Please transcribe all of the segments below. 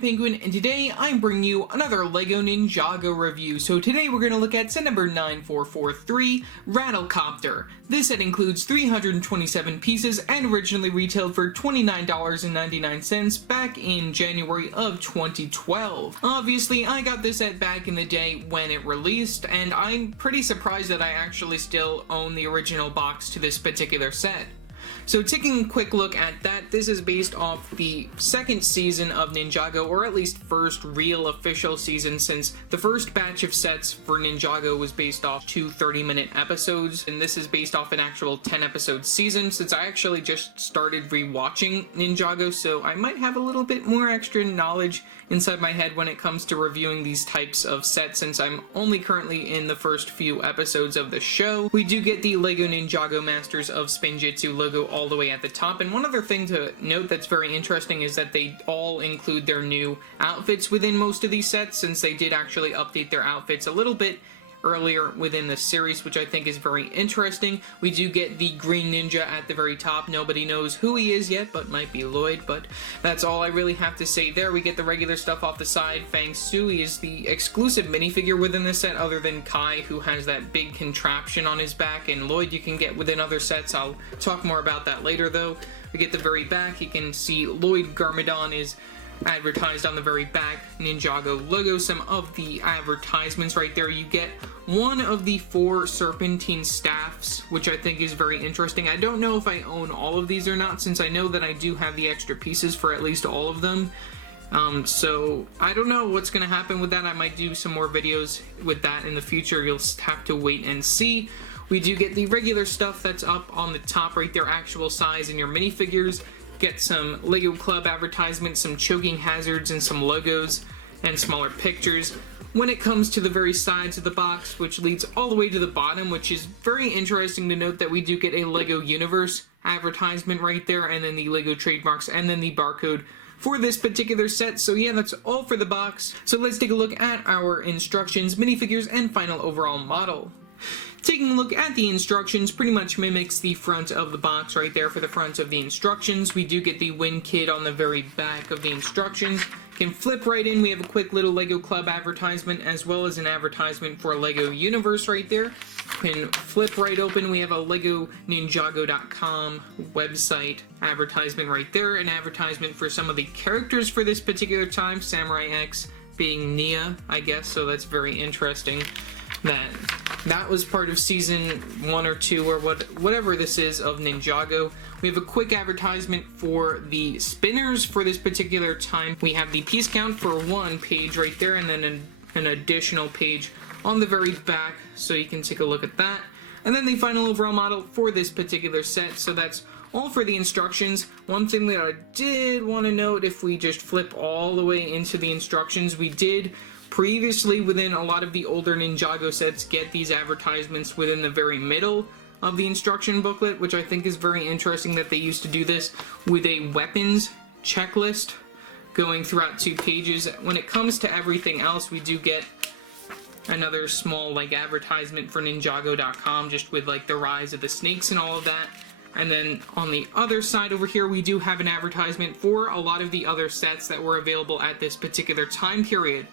Penguin, and today I'm bringing you another LEGO Ninjago review. So today we're going to look at set number 9443, Rattlecopter. This set includes 327 pieces and originally retailed for $29.99 back in January of 2012. Obviously, I got this set back in the day when it released, and I'm pretty surprised that I actually still own the original box to this particular set. So taking a quick look at that, this is based off the second season of Ninjago, or at least first real official season, since the first batch of sets for Ninjago was based off 2 30-minute episodes, and this is based off an actual 10-episode season, since I actually just started rewatching Ninjago, so I might have a little bit more extra knowledge inside my head when it comes to reviewing these types of sets, since I'm only currently in the first few episodes of the show. We do get the LEGO Ninjago Masters of Spinjizu logo all the way at the top, and one other thing to note that's very interesting is that they all include their new outfits within most of these sets, since they did actually update their outfits a little bit earlier within the series, which I think is very interesting. We do get the Green Ninja at the very top. Nobody knows who he is yet, but might be Lloyd, but that's all I really have to say there. We get the regular stuff off the side. Fang-Suei is the exclusive minifigure within the set, other than Kai, who has that big contraption on his back, and Lloyd you can get within other sets. I'll talk more about that later, though. We get the very back. You can see Lloyd Garmadon is advertised on the very back Ninjago logo. Some of the advertisements right there. You get one of the 4 serpentine staffs, which I think is very interesting. I don't know if I own all of these or not, since I know that I do have the extra pieces for at least all of them. So I don't know what's going to happen with that. I might do some more videos with that in the future. You'll have to wait and see. We do get the regular stuff that's up on the top right there, actual size, and your minifigures. Get some LEGO Club advertisements, some choking hazards, and some logos, and smaller pictures. When it comes to the very sides of the box, which leads all the way to the bottom, which is very interesting to note that we do get a LEGO Universe advertisement right there, and then the LEGO trademarks, and then the barcode for this particular set. So yeah, that's all for the box. So let's take a look at our instructions, minifigures, and final overall model. Taking a look at the instructions, pretty much mimics the front of the box right there for the front of the instructions. We do get the Win Kid on the very back of the instructions. Can flip right in. We have a quick little LEGO Club advertisement, as well as an advertisement for LEGO Universe right there. Can flip right open. We have a LEGO Ninjago.com website advertisement right there. An advertisement for some of the characters for this particular time. Samurai X being Nia, I guess, so that's very interesting. That was part of season 1 or 2 or whatever this is of Ninjago. We have a quick advertisement for the spinners for this particular time. We have the piece count for 1 page right there, and then an additional page on the very back, so you can take a look at that. And then the final overall model for this particular set. So that's all for the instructions. One thing that I did want to note, if we just flip all the way into the instructions, we did previously within a lot of the older Ninjago sets get these advertisements within the very middle of the instruction booklet, which I think is very interesting that they used to do this with a weapons checklist going throughout 2 pages. When it comes to everything else, we do get another small like advertisement for Ninjago.com, just with like the rise of the snakes and all of that. And then on the other side over here, we do have an advertisement for a lot of the other sets that were available at this particular time period.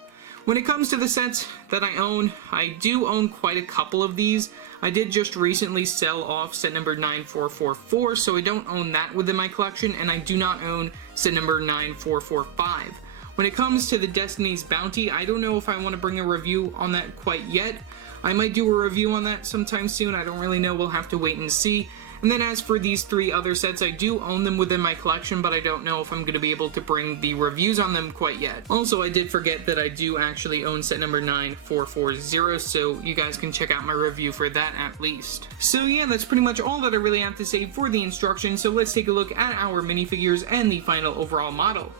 When it comes to the sets that I own, I do own quite a couple of these. I did just recently sell off set number 9444, so I don't own that within my collection, and I do not own set number 9445. When it comes to the Destiny's Bounty, I don't know if I want to bring a review on that quite yet. I might do a review on that sometime soon. I don't really know. We'll have to wait and see. And then as for these 3 other sets, I do own them within my collection, but I don't know if I'm going to be able to bring the reviews on them quite yet. Also, I did forget that I do actually own set number 9440, so you guys can check out my review for that at least. So yeah, that's pretty much all that I really have to say for the instructions, so let's take a look at our minifigures and the final overall model.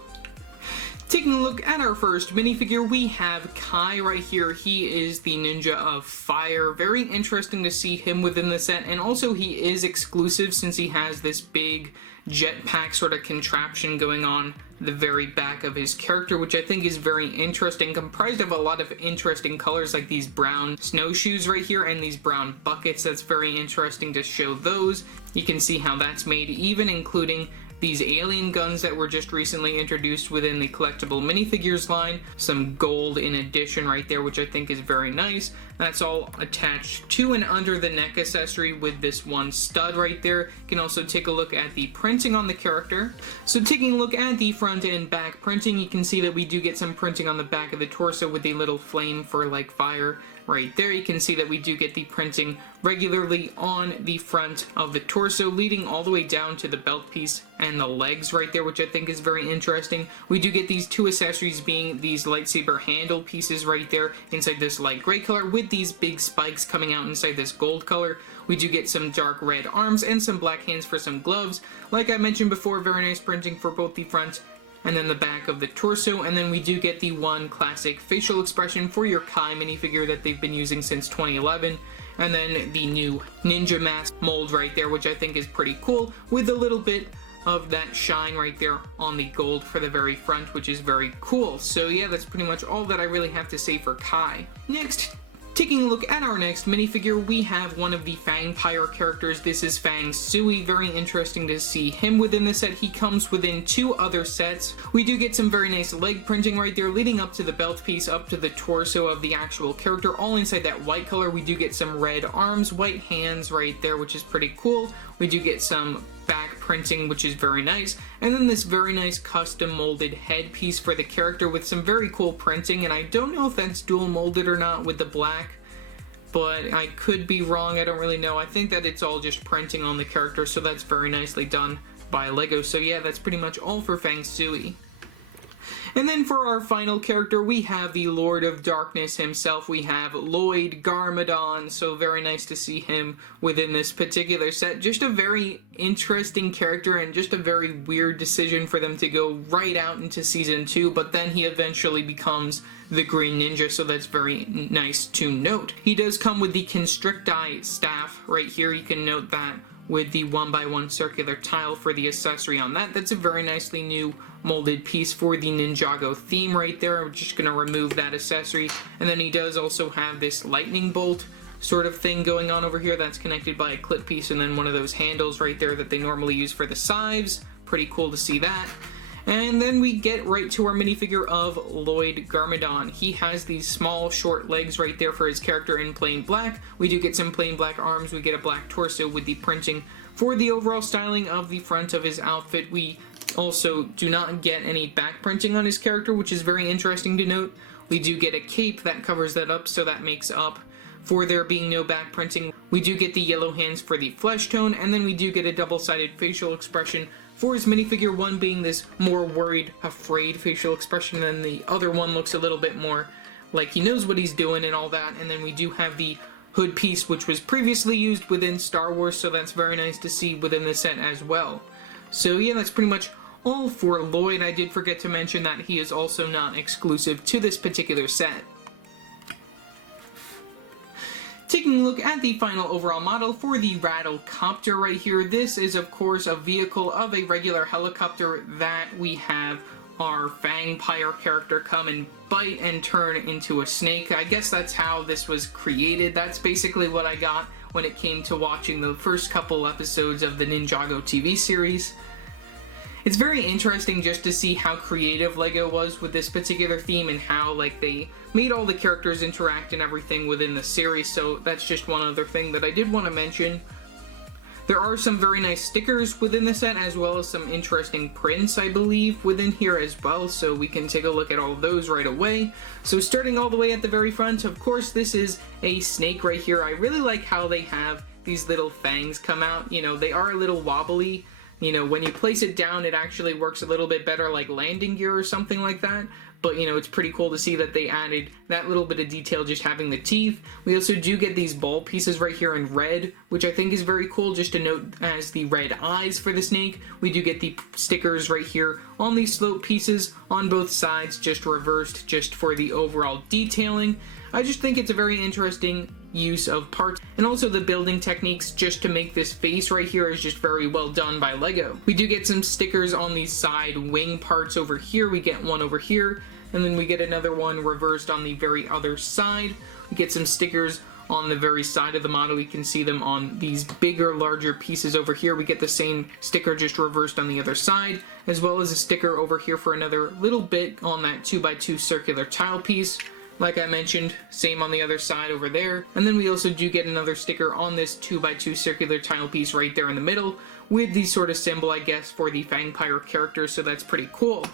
Taking a look at our first minifigure, we have Kai right here. He is the Ninja of Fire. Very interesting to see him within the set, and also he is exclusive since he has this big jetpack sort of contraption going on the very back of his character, which I think is very interesting, comprised of a lot of interesting colors like these brown snowshoes right here and these brown buckets. That's very interesting to show those. You can see how that's made, even including these alien guns that were just recently introduced within the collectible minifigures line. Some gold in addition right there, which I think is very nice. That's all attached to and under the neck accessory with this one stud right there. You can also take a look at the printing on the character. So taking a look at the front and back printing, you can see that we do get some printing on the back of the torso with a little flame for like fire right there. You can see that we do get the printing regularly on the front of the torso, leading all the way down to the belt piece and the legs right there, which I think is very interesting. We do get these two accessories being these lightsaber handle pieces right there inside this light gray color with these big spikes coming out inside this gold color. We do get some dark red arms and some black hands for some gloves. Like I mentioned before, very nice printing for both the front and then the back of the torso, and then we do get the one classic facial expression for your Kai minifigure that they've been using since 2011, and then the new ninja mask mold right there, which I think is pretty cool, with a little bit of that shine right there on the gold for the very front, which is very cool. So yeah, that's pretty much all that I really have to say for Kai. Next, taking a look at our next minifigure, we have one of the Fang-Pyre characters. This is Fang-Suei. Very interesting to see him within the set. He comes within two other sets. We do get some very nice leg printing right there, leading up to the belt piece, up to the torso of the actual character, all inside that white color. We do get some red arms, white hands right there, which is pretty cool. We do get some back printing, which is very nice, and then this very nice custom molded headpiece for the character with some very cool printing, and I don't know if that's dual molded or not with the black, but I could be wrong. I don't really know. I think that it's all just printing on the character, so that's very nicely done by LEGO. So yeah, that's pretty much all for Fang-Suei. And then for our final character, we have the Lord of Darkness himself. We have Lloyd Garmadon, so very nice to see him within this particular set. Just a very interesting character and just a very weird decision for them to go right out into Season 2, but then he eventually becomes the Green Ninja, so that's very nice to note. He does come with the Constricti staff right here. You can note that with the 1x1 circular tile for the accessory on that. That's a very nicely new molded piece for the Ninjago theme right there. I'm just going to remove that accessory. And then he does also have this lightning bolt sort of thing going on over here that's connected by a clip piece and then one of those handles right there that they normally use for the scythes. Pretty cool to see that. And then we get right to our minifigure of Lloyd Garmadon. He has these small, short legs right there for his character in plain black. We do get some plain black arms. We get a black torso with the printing for the overall styling of the front of his outfit. We also do not get any back printing on his character, which is very interesting to note. We do get a cape that covers that up, so that makes up for there being no back printing. We do get the yellow hands for the flesh tone, and then we do get a double-sided facial expression for his minifigure, one being this more worried, afraid facial expression, and then the other one looks a little bit more like he knows what he's doing and all that. And then we do have the hood piece, which was previously used within Star Wars, so that's very nice to see within the set as well. So yeah, that's pretty much all for Lloyd. I did forget to mention that he is also not exclusive to this particular set. Taking a look at the final overall model for the Rattlecopter right here, this is of course a vehicle of a regular helicopter that we have our Fang-Pyre character come and bite and turn into a snake. I guess that's how this was created. That's basically what I got when it came to watching the first couple episodes of the Ninjago TV series. It's very interesting just to see how creative LEGO was with this particular theme and how like they made all the characters interact and everything within the series, so that's just one other thing that I did want to mention. There are some very nice stickers within the set as well as some interesting prints, I believe, within here as well, so we can take a look at all of those right away. So starting all the way at the very front, of course this is a snake right here. I really like how they have these little fangs come out. You know, they are a little wobbly. You know, when you place it down, it actually works a little bit better like landing gear or something like that. But, you know, it's pretty cool to see that they added that little bit of detail just having the teeth. We also do get these ball pieces right here in red, which I think is very cool just to note as the red eyes for the snake. We do get the stickers right here on these slope pieces on both sides, just reversed just for the overall detailing. I just think it's a very interesting use of parts, and also the building techniques just to make this face right here is just very well done by LEGO. We do get some stickers on these side wing parts over here. We get one over here, and then we get another one reversed on the very other side. We get some stickers on the very side of the model. You can see them on these bigger, larger pieces over here. We get the same sticker just reversed on the other side, as well as a sticker over here for another little bit on that 2x2 circular tile piece. Like I mentioned, same on the other side over there. And then we also do get another sticker on this 2x2 circular tile piece right there in the middle, with the sort of symbol, I guess, for the Vampire character, so that's pretty cool.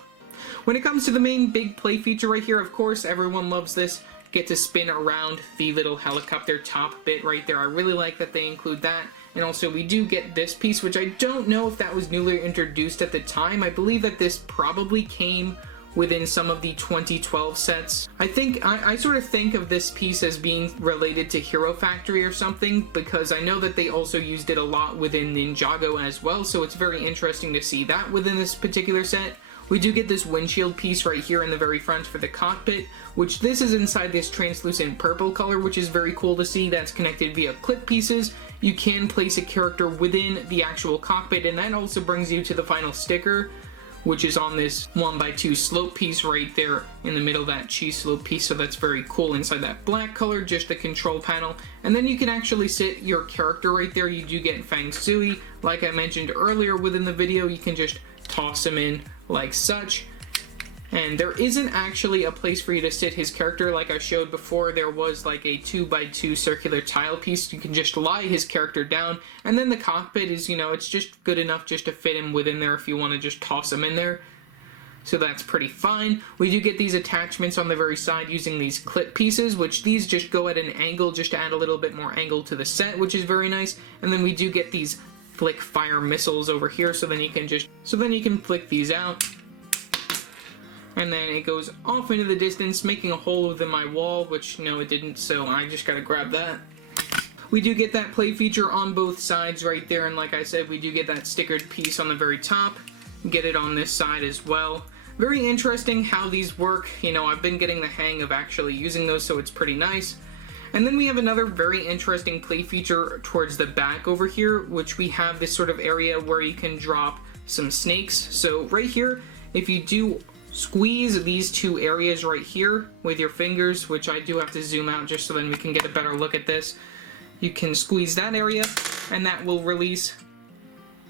When it comes to the main big play feature right here, of course, everyone loves this. Get to spin around the little helicopter top bit right there. I really like that they include that. And also we do get this piece, which I don't know if that was newly introduced at the time. I believe that this probably came within some of the 2012 sets. I sort of think of this piece as being related to Hero Factory or something, because I know that they also used it a lot within Ninjago as well, so it's very interesting to see that within this particular set. We do get this windshield piece right here in the very front for the cockpit, which this is inside this translucent purple color, which is very cool to see. That's connected via clip pieces. You can place a character within the actual cockpit, and that also brings you to the final sticker, which is on this 1x2 slope piece right there in the middle of that cheese slope piece, so that's very cool. Inside that black color, just the control panel, and then you can actually sit your character right there. You do get Fang-Suei. Like I mentioned earlier within the video, you can just toss him in like such. And there isn't actually a place for you to sit his character. Like I showed before, there was like a 2x2 circular tile piece. You can just lie his character down, and then the cockpit is, you know, it's just good enough just to fit him within there if you want to just toss him in there. So that's pretty fine. We do get these attachments on the very side using these clip pieces, which these just go at an angle just to add a little bit more angle to the set, which is very nice. And then we do get these flick fire missiles over here, so then you can flick these out. And then it goes off into the distance, making a hole within my wall, which, no, it didn't, so I just gotta grab that. We do get that play feature on both sides right there, and like I said, we do get that stickered piece on the very top. Get it on this side as well. Very interesting how these work. You know, I've been getting the hang of actually using those, so it's pretty nice. And then we have another very interesting play feature towards the back over here, which we have this sort of area where you can drop some snakes. So right here, if you do squeeze these two areas right here with your fingers, which I do have to zoom out just so then we can get a better look at this. You can squeeze that area, and that will release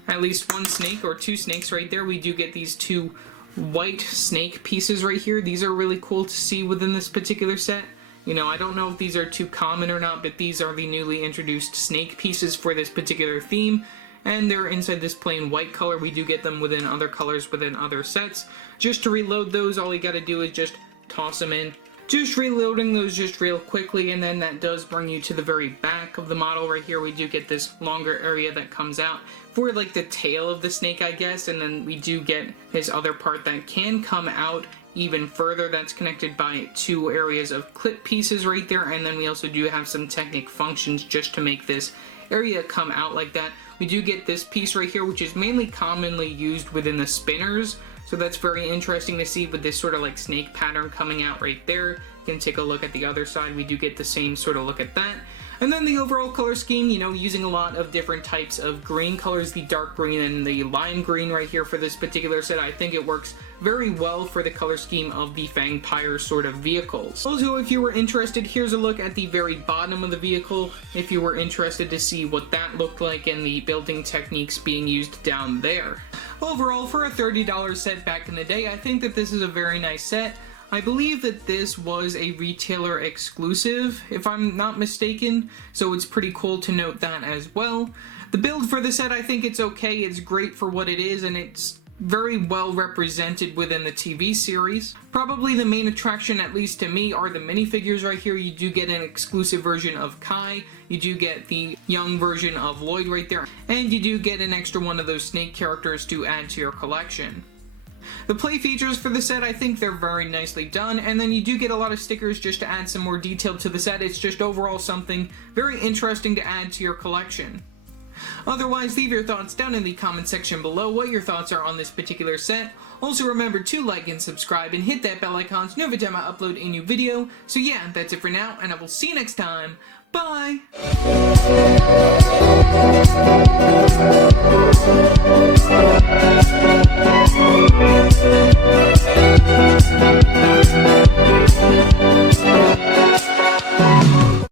at least one snake or two snakes right there. We do get these two white snake pieces right here. These are really cool to see within this particular set. You know, I don't know if these are too common or not, but these are the newly introduced snake pieces for this particular theme. And they're inside this plain white color. We do get them within other colors within other sets. Just to reload those, all you gotta do is just toss them in. Just reloading those just real quickly, and then that does bring you to the very back of the model right here. We do get this longer area that comes out for like the tail of the snake, I guess, and then we do get his other part that can come out even further. That's connected by two areas of clip pieces right there, and then we also do have some Technic functions just to make this area come out like that. We do get this piece right here, which is mainly commonly used within the spinners, so that's very interesting to see with this sort of like snake pattern coming out right there. You can take a look at the other side. We do get the same sort of look at that. And then the overall color scheme, you know, using a lot of different types of green colors, the dark green and the lime green right here for this particular set. I think it works very well for the color scheme of the Vampire sort of vehicles. Also, if you were interested, here's a look at the very bottom of the vehicle, if you were interested to see what that looked like and the building techniques being used down there. Overall, for a $30 set back in the day, I think that this is a very nice set. I believe that this was a retailer exclusive, if I'm not mistaken, so it's pretty cool to note that as well. The build for the set, I think it's okay. It's great for what it is, and it's very well represented within the TV series. Probably the main attraction, at least to me, are the minifigures right here. You do get an exclusive version of Kai, you do get the young version of Lloyd right there, and you do get an extra one of those snake characters to add to your collection. The play features for the set, I think they're very nicely done, and then you do get a lot of stickers just to add some more detail to the set. It's just overall something very interesting to add to your collection. Otherwise, leave your thoughts down in the comment section below what your thoughts are on this particular set. Also remember to like and subscribe and hit that bell icon so every time I upload a new video. So yeah, that's it for now, and I will see you next time. Bye!